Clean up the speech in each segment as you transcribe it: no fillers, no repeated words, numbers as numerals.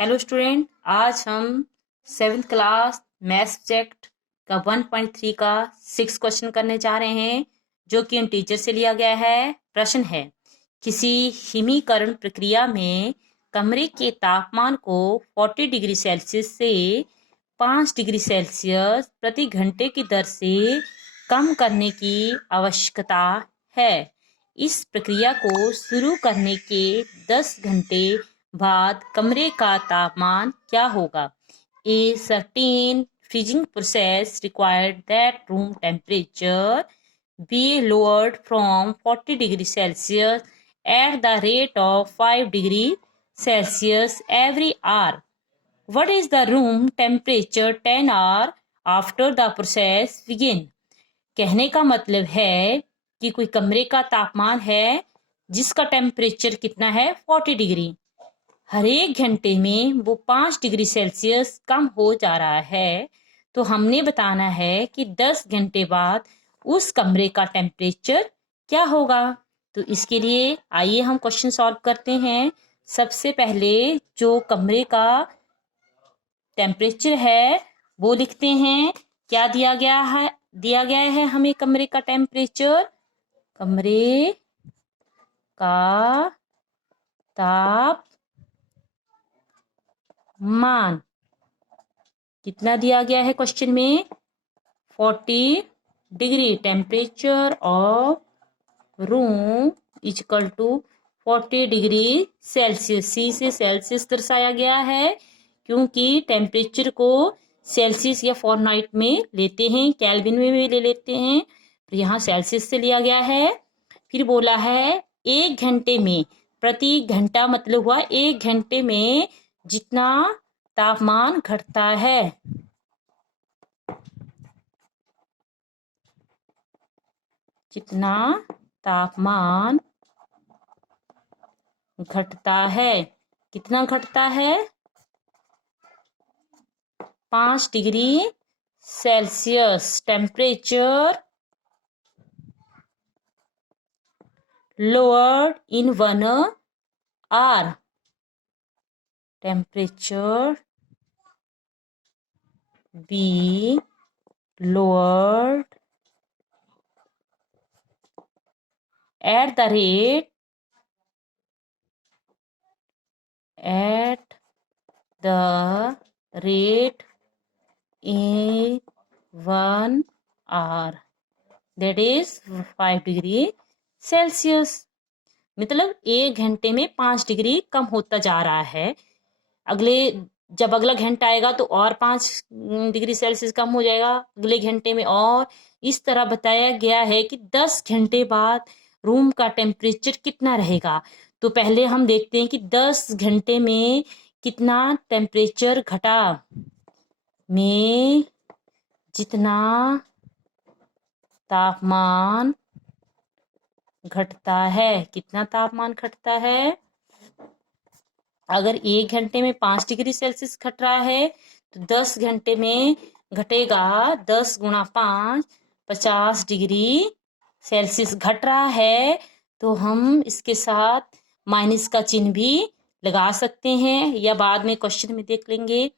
Hello student, आज हम 7th class math subject का 1.3 का 6 क्वेश्चन करने जा रहे हैं, जो कि इन टीचर से लिया गया है। प्रश्न है, किसी हिमीकरण प्रक्रिया में कमरे के तापमान को 40 डिग्री सेल्सियस से 5 डिग्री सेल्सियस प्रति घंटे की दर से कम करने की आवश्यकता है। इस प्रक्रिया को शुरू करने के 10 घंटे बाद कमरे का तापमान क्या होगा? A certain freezing process required that room temperature be lowered from 40 degrees Celsius at the rate of 5 degree Celsius every hour. What is the room temperature 10 hour after the process begin? कहने का मतलब है कि कोई कमरे का तापमान है जिसका टेम्परेचर कितना है 40 डिग्री। हर एक घंटे में वो 5 डिग्री सेल्सियस कम हो जा रहा है, तो हमने बताना है कि 10 घंटे बाद उस कमरे का टेम्परेचर क्या होगा। तो इसके लिए आइए हम क्वेश्चन सॉल्व करते हैं। सबसे पहले जो कमरे का टेम्परेचर है वो लिखते हैं। क्या दिया गया है? दिया गया है हमें कमरे का टेम्परेचर। कमरे का तापमान कितना दिया गया है क्वेश्चन में? 40 degree. Temperature of room is equal to 40 degree Celsius. C से सेल्सियस दर्शाया गया है क्योंकि टेम्परेचर को सेल्सियस या फॉरेनहाइट में लेते हैं, केल्विन में भी ले लेते हैं, तो यहाँ सेल्सियस से लिया गया है। फिर बोला है एक घंटे में, प्रति घंटा मतलब हुआ एक घंटे में जितना तापमान घटता है, जितना तापमान घटता है, कितना घटता है? 5 degree Celsius. Temperature lowered in 1 hour. Temperature be lowered at the rate in 1 hour, that is 5 degree Celsius. मतलब एक घंटे में 5 डिग्री कम होता जा रहा है। जब अगला घंटा आएगा तो और 5 डिग्री सेल्सियस कम हो जाएगा, अगले घंटे में। और इस तरह बताया गया है कि 10 घंटे बाद रूम का टेम्परेचर कितना रहेगा। तो पहले हम देखते हैं कि 10 घंटे में कितना टेम्परेचर घटा। में जितना तापमान घटता है, कितना तापमान घटता है? अगर एक घंटे में 5 डिग्री सेल्सियस घट रहा है तो 10 घंटे में घटेगा 10 गुणा 5, 50 डिग्री सेल्सियस घट रहा है। तो हम इसके साथ माइनस का चिन्ह भी लगा सकते हैं, या बाद में क्वेश्चन में देख लेंगे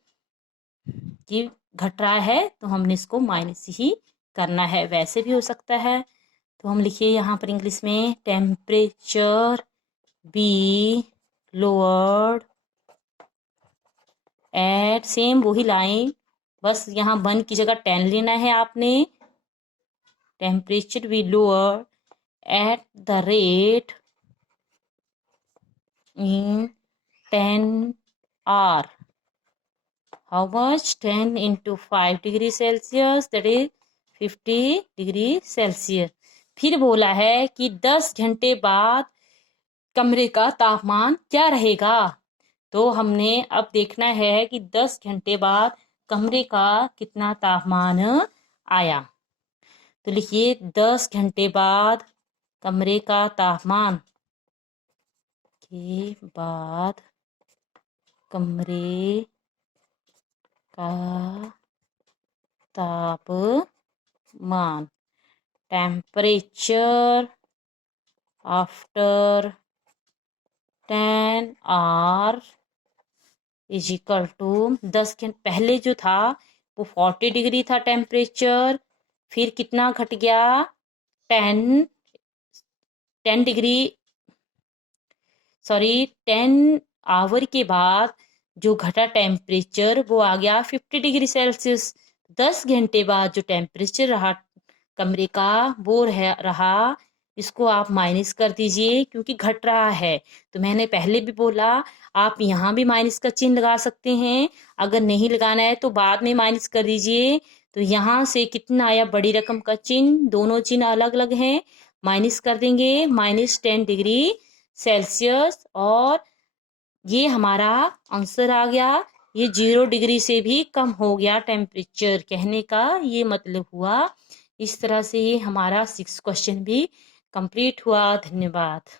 कि घट रहा है तो हमने इसको माइनस ही करना है, वैसे भी हो सकता है। तो हम लिखिए यहाँ पर इंग्लिश में, temperature be lowered at, same वही लाइन, बस यहाँ 1 की जगह 10 लेना है आपने। Temperature be lower at the rate in 10 hour. How much? 10 into 5 degree Celsius, that is 50 degree Celsius. फिर बोला है कि 10 घंटे बाद कमरे का तापमान क्या रहेगा। तो हमने अब देखना है कि 10 घंटे बाद कमरे का कितना तापमान आया। तो लिखिए 10 घंटे बाद कमरे का तापमान के बाद कमरे का तापमान, temperature after 10 hour is equal to 10 घंटे पहले जो था वो 40 डिग्री था टेम्परेचर, फिर कितना घट गया 10 डिग्री, सॉरी 10 आवर के बाद जो घटा टेम्परेचर वो आ गया 50 डिग्री सेल्सियस। 10 घंटे बाद जो टेम्परेचर रहा कमरे का वो रहा, इसको आप माइनस कर दीजिए क्योंकि घट रहा है। तो मैंने पहले भी बोला आप यहाँ भी माइनस का चिन्ह लगा सकते हैं, अगर नहीं लगाना है तो बाद में माइनस कर दीजिए। तो यहाँ से कितना आया बड़ी रकम का चिन्ह, दोनों चिन्ह अलग अलग हैं, माइनस कर देंगे -10 डिग्री सेल्सियस, और ये हमारा आंसर आ गया। ये 0 डिग्री से भी कम हो गया टेम्परेचर, कहने का ये मतलब हुआ। इस तरह से ये हमारा 6 क्वेश्चन भी कंप्लीट हुआ। धन्यवाद।